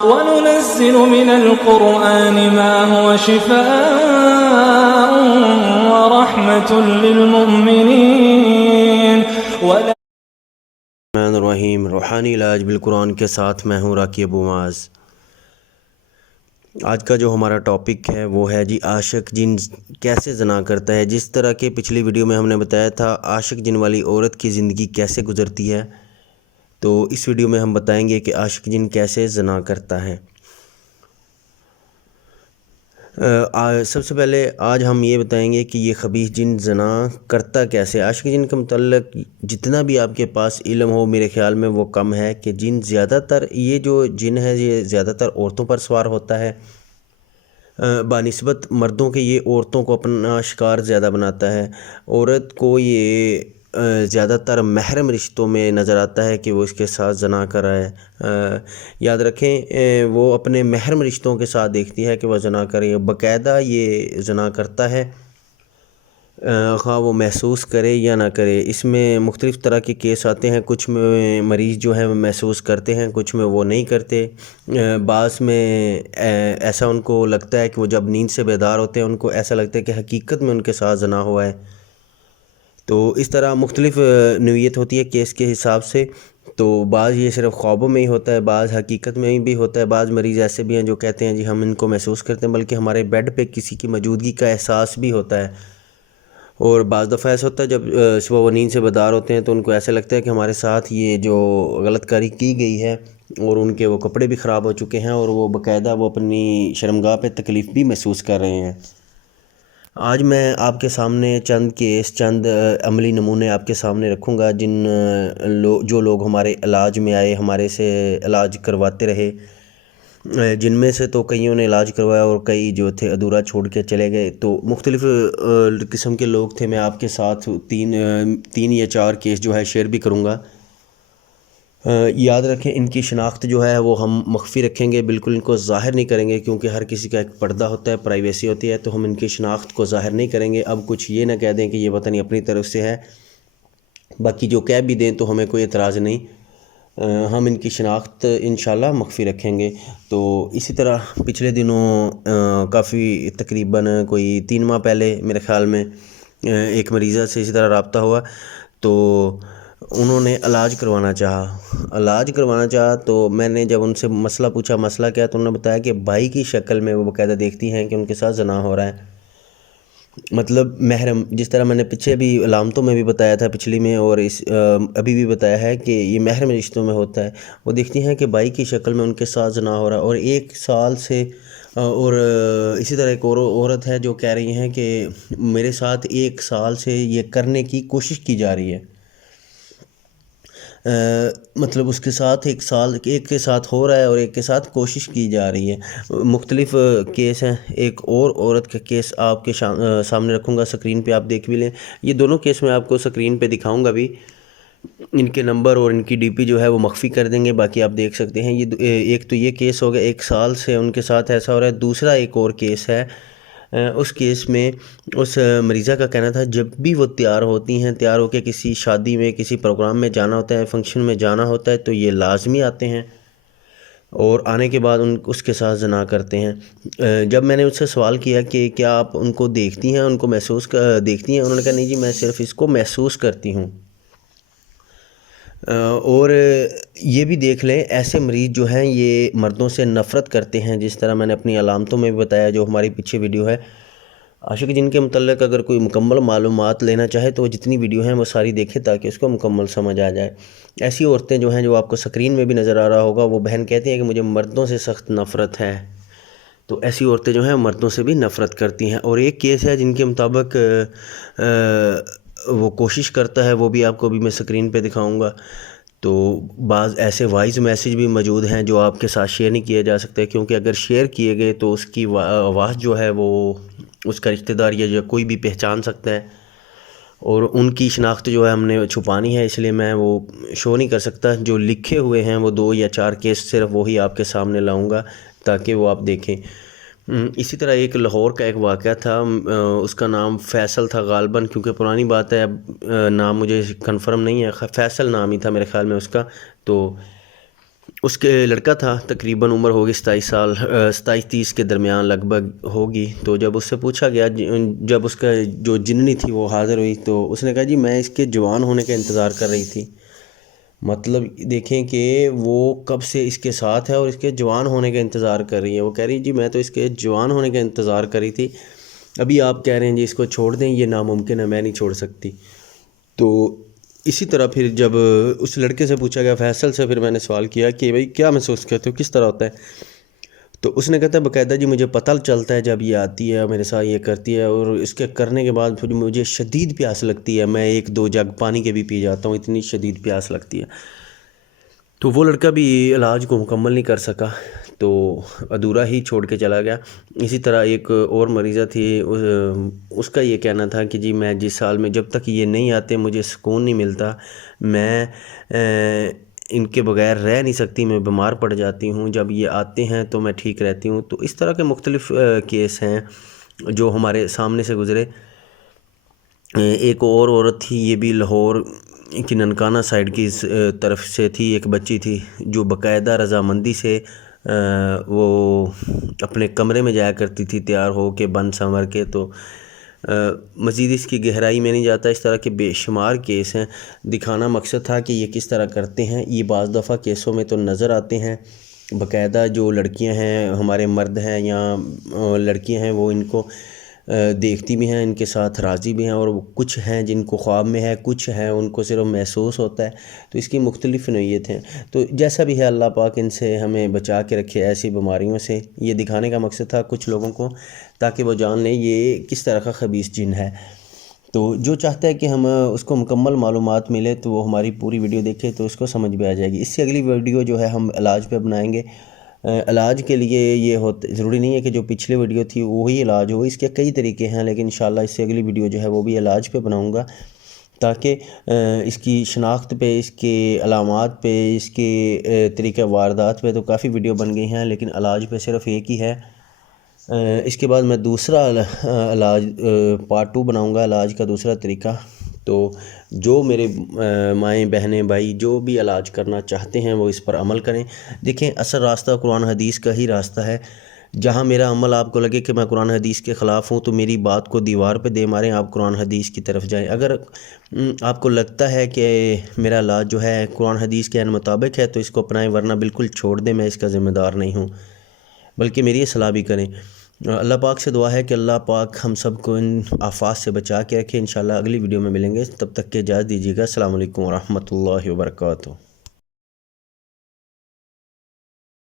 وَنُنَزِّلُ مِنَ الْقُرْآنِ مَا هُوَ شِفَاءٌ وَرَحْمَةٌ لِّلْمُؤْمِنِينَ الرحمن الرحیم روحانی علاج بالقرآن کے ساتھ میں ہوں راکی ابو معاذ۔ آج کا جو ہمارا ٹاپک ہے وہ ہے جی عاشق جن کیسے زنا کرتا ہے۔ جس طرح کہ پچھلی ویڈیو میں ہم نے بتایا تھا عاشق جن والی عورت کی زندگی کیسے گزرتی ہے، تو اس ویڈیو میں ہم بتائیں گے کہ عاشق جن کیسے زنا کرتا ہے۔ سب سے پہلے آج ہم یہ بتائیں گے کہ یہ خبیث جن زنا کرتا کیسے۔ عاشق جن کے متعلق جتنا بھی آپ کے پاس علم ہو میرے خیال میں وہ کم ہے، کہ جن زیادہ تر یہ جو جن ہے یہ زیادہ تر عورتوں پر سوار ہوتا ہے، بنسبت مردوں کے یہ عورتوں کو اپنا شکار زیادہ بناتا ہے۔ عورت کو یہ زیادہ تر محرم رشتوں میں نظر آتا ہے کہ وہ اس کے ساتھ زنا کر رہا ہے۔ یاد رکھیں وہ اپنے محرم رشتوں کے ساتھ دیکھتی ہے کہ وہ زنا کرے، باقاعدہ یہ زنا کرتا ہے، خواہ وہ محسوس کرے یا نہ کرے۔ اس میں مختلف طرح کے کیس آتے ہیں، کچھ میں مریض جو ہے وہ محسوس کرتے ہیں، کچھ میں وہ نہیں کرتے۔ بعض میں ایسا ان کو لگتا ہے کہ وہ جب نیند سے بیدار ہوتے ہیں ان کو ایسا لگتا ہے کہ حقیقت میں ان کے ساتھ زنا ہوا ہے۔ تو اس طرح مختلف نوعیت ہوتی ہے کیس کے حساب سے، تو بعض یہ صرف خوابوں میں ہی ہوتا ہے، بعض حقیقت میں بھی ہوتا ہے۔ بعض مریض ایسے بھی ہیں جو کہتے ہیں جی ہم ان کو محسوس کرتے ہیں، بلکہ ہمارے بیڈ پہ کسی کی موجودگی کا احساس بھی ہوتا ہے۔ اور بعض دفعہ ایسا ہوتا ہے جب صبح وہ نیند سے بیدار ہوتے ہیں تو ان کو ایسا لگتا ہے کہ ہمارے ساتھ یہ جو غلط کاری کی گئی ہے، اور ان کے وہ کپڑے بھی خراب ہو چکے ہیں، اور وہ باقاعدہ وہ اپنی شرمگاہ پہ تکلیف بھی محسوس کر رہے ہیں۔ آج میں آپ کے سامنے چند کیس، چند عملی نمونے آپ کے سامنے رکھوں گا جو لوگ ہمارے علاج میں آئے، ہمارے سے علاج کرواتے رہے، جن میں سے تو کئیوں نے علاج کروایا اور کئی جو تھے ادھورا چھوڑ کے چلے گئے۔ تو مختلف قسم کے لوگ تھے، میں آپ کے ساتھ تین یا چار کیس جو ہے شیئر بھی کروں گا۔ یاد رکھیں ان کی شناخت جو ہے وہ ہم مخفی رکھیں گے، بالکل ان کو ظاہر نہیں کریں گے، کیونکہ ہر کسی کا ایک پردہ ہوتا ہے، پرائیویسی ہوتی ہے، تو ہم ان کی شناخت کو ظاہر نہیں کریں گے۔ اب کچھ یہ نہ کہہ دیں کہ یہ پتہ نہیں اپنی طرف سے ہے، باقی جو کہہ بھی دیں تو ہمیں کوئی اعتراض نہیں، ہم ان کی شناخت انشاءاللہ مخفی رکھیں گے۔ تو اسی طرح پچھلے دنوں کافی تقریباً کوئی 3 ماہ پہلے میرے خیال میں ایک مریضہ سے اسی طرح رابطہ ہوا، تو انہوں نے علاج کروانا چاہا تو میں نے جب ان سے مسئلہ پوچھا مسئلہ کیا، تو انہوں نے بتایا کہ بھائی کی شکل میں وہ باقاعدہ دیکھتی ہیں کہ ان کے ساتھ زنا ہو رہا ہے، مطلب محرم، جس طرح میں نے پیچھے بھی علامتوں میں بھی بتایا تھا پچھلی میں، اور ابھی بھی بتایا ہے کہ یہ محرم رشتوں میں ہوتا ہے۔ وہ دیکھتی ہیں کہ بھائی کی شکل میں ان کے ساتھ زنا ہو رہا ہے، اور 1 سال سے، اور اسی طرح ایک اور عورت ہے جو کہہ رہی ہیں کہ میرے ساتھ 1 سال سے یہ کرنے کی کوشش کی جا رہی ہے، مطلب اس کے ساتھ 1 سال ایک کے ساتھ ہو رہا ہے اور ایک کے ساتھ کوشش کی جا رہی ہے۔ مختلف کیس ہیں، ایک اور عورت کا کیس آپ کے سامنے رکھوں گا، سکرین پہ آپ دیکھ بھی لیں۔ یہ دونوں کیس میں آپ کو سکرین پہ دکھاؤں گا بھی، ان کے نمبر اور ان کی ڈی پی جو ہے وہ مخفی کر دیں گے، باقی آپ دیکھ سکتے ہیں۔ ایک تو یہ کیس ہو گیا 1 سال سے ان کے ساتھ ایسا ہو رہا ہے۔ دوسرا ایک اور کیس ہے، اس کیس میں اس مریضہ کا کہنا تھا جب بھی وہ تیار ہوتی ہیں، تیار ہو کے کسی شادی میں، کسی پروگرام میں جانا ہوتا ہے، فنکشن میں جانا ہوتا ہے، تو یہ لازمی آتے ہیں اور آنے کے بعد اس کے ساتھ زنا کرتے ہیں۔ جب میں نے اس سے سوال کیا کہ کیا آپ ان کو دیکھتی ہیں، ان کو محسوس دیکھتی ہیں، انہوں نے کہا نہیں جی میں صرف اس کو محسوس کرتی ہوں۔ اور یہ بھی دیکھ لیں ایسے مریض جو ہیں یہ مردوں سے نفرت کرتے ہیں، جس طرح میں نے اپنی علامتوں میں بھی بتایا، جو ہماری پیچھے ویڈیو ہے عاشق جن کے متعلق اگر کوئی مکمل معلومات لینا چاہے تو وہ جتنی ویڈیو ہیں وہ ساری دیکھے تاکہ اس کو مکمل سمجھ آ جائے۔ ایسی عورتیں جو ہیں، جو آپ کو سکرین میں بھی نظر آ رہا ہوگا، وہ بہن کہتی ہیں کہ مجھے مردوں سے سخت نفرت ہے، تو ایسی عورتیں جو ہیں مردوں سے بھی نفرت کرتی ہیں۔ اور ایک کیس ہے جن کے مطابق وہ کوشش کرتا ہے، وہ بھی آپ کو بھی میں سکرین پہ دکھاؤں گا۔ تو بعض ایسے وائس میسیج بھی موجود ہیں جو آپ کے ساتھ شیئر نہیں کیے جا سکتے، کیونکہ اگر شیئر کیے گئے تو اس کی آواز جو ہے وہ اس کا رشتہ دار یا جو کوئی بھی پہچان سکتا ہے، اور ان کی شناخت جو ہے ہم نے چھپانی ہے، اس لیے میں وہ شو نہیں کر سکتا۔ جو لکھے ہوئے ہیں وہ 2 یا 4 کیس صرف وہی آپ کے سامنے لاؤں گا تاکہ وہ آپ دیکھیں۔ اسی طرح ایک لاہور کا ایک واقعہ تھا، اس کا نام فیصل تھا غالباً، کیونکہ پرانی بات ہے، اب نام مجھے کنفرم نہیں ہے، فیصل نام ہی تھا میرے خیال میں اس کا۔ تو اس کے لڑکا تھا، تقریباً عمر ہوگی 27 سال، 27-30 کے درمیان لگ بھگ ہوگی۔ تو جب اس سے پوچھا گیا، جب اس کا جو جننی تھی وہ حاضر ہوئی، تو اس نے کہا جی میں اس کے جوان ہونے کا انتظار کر رہی تھی۔ مطلب دیکھیں کہ وہ کب سے اس کے ساتھ ہے اور اس کے جوان ہونے کا انتظار کر رہی ہے۔ وہ کہہ رہی جی میں تو اس کے جوان ہونے کا انتظار کر رہی تھی، ابھی آپ کہہ رہے ہیں جی اس کو چھوڑ دیں، یہ ناممکن ہے، میں نہیں چھوڑ سکتی۔ تو اسی طرح پھر جب اس لڑکے سے پوچھا گیا، فیصل سے، پھر میں نے سوال کیا کہ بھائی کیا محسوس کرتے ہو، کس طرح ہوتا ہے؟ تو اس نے کہتا ہے باقاعدہ جی مجھے پتہ چلتا ہے جب یہ آتی ہے میرے ساتھ یہ کرتی ہے، اور اس کے کرنے کے بعد پھر مجھے شدید پیاس لگتی ہے، میں 1-2 جگ پانی کے بھی پی جاتا ہوں، اتنی شدید پیاس لگتی ہے۔ تو وہ لڑکا بھی علاج کو مکمل نہیں کر سکا، تو ادھورا ہی چھوڑ کے چلا گیا۔ اسی طرح ایک اور مریضہ تھی، اس کا یہ کہنا تھا کہ جی میں جس حال میں جب تک یہ نہیں آتے مجھے سکون نہیں ملتا، میں ان کے بغیر رہ نہیں سکتی، میں بیمار پڑ جاتی ہوں، جب یہ آتے ہیں تو میں ٹھیک رہتی ہوں۔ تو اس طرح کے مختلف کیس ہیں جو ہمارے سامنے سے گزرے۔ ایک اور عورت تھی، یہ بھی لاہور کی ننکانہ سائیڈ کی طرف سے تھی، ایک بچی تھی جو باقاعدہ رضامندی سے وہ اپنے کمرے میں جایا کرتی تھی تیار ہو کے، بن سنور کے۔ تو مزید اس کی گہرائی میں نہیں جاتا، اس طرح کے بے شمار کیس ہیں، دکھانا مقصد تھا کہ یہ کس طرح کرتے ہیں۔ یہ بعض دفعہ کیسوں میں تو نظر آتے ہیں، باقاعدہ جو لڑکیاں ہیں، ہمارے مرد ہیں یا لڑکیاں ہیں، وہ ان کو دیکھتی بھی ہیں، ان کے ساتھ راضی بھی ہیں، اور کچھ ہیں جن کو خواب میں ہے، کچھ ہیں ان کو صرف محسوس ہوتا ہے۔ تو اس کی مختلف نوعیت ہیں۔ تو جیسا بھی ہے اللہ پاک ان سے ہمیں بچا کے رکھے، ایسی بیماریوں سے۔ یہ دکھانے کا مقصد تھا کچھ لوگوں کو، تاکہ وہ جان لیں یہ کس طرح کا خبیث جن ہے۔ تو جو چاہتا ہے کہ ہم اس کو مکمل معلومات ملے تو وہ ہماری پوری ویڈیو دیکھے تو اس کو سمجھ میں آ جائے گی۔ اس سے اگلی ویڈیو جو ہے ہم علاج پہ بنائیں گے۔ علاج کے لیے یہ ضروری نہیں ہے کہ جو پچھلے ویڈیو تھی وہی علاج ہو، اس کے کئی طریقے ہیں، لیکن انشاءاللہ اس سے اگلی ویڈیو جو ہے وہ بھی علاج پہ بناؤں گا، تاکہ اس کی شناخت پہ، اس کے علامات پہ، اس کے طریقہ واردات پہ تو کافی ویڈیو بن گئی ہیں، لیکن علاج پہ صرف ایک ہی ہے۔ اس کے بعد میں دوسرا علاج پارٹ 2 بناؤں گا، علاج کا دوسرا طریقہ۔ تو جو میرے مائیں بہنیں بھائی جو بھی علاج کرنا چاہتے ہیں وہ اس پر عمل کریں۔ دیکھیں اصل راستہ قرآن حدیث کا ہی راستہ ہے۔ جہاں میرا عمل آپ کو لگے کہ میں قرآن حدیث کے خلاف ہوں تو میری بات کو دیوار پہ دے ماریں، آپ قرآن حدیث کی طرف جائیں۔ اگر آپ کو لگتا ہے کہ میرا علاج جو ہے قرآن حدیث کے مطابق ہے تو اس کو اپنائیں، ورنہ بالکل چھوڑ دیں، میں اس کا ذمہ دار نہیں ہوں، بلکہ میری اصلاح بھی کریں۔ اللہ پاک سے دعا ہے کہ اللہ پاک ہم سب کو ان آفات سے بچا کے رکھے۔ انشاءاللہ اگلی ویڈیو میں ملیں گے، تب تک کے اجازت دیجیے گا۔ السلام علیکم ورحمۃ اللہ وبرکاتہ۔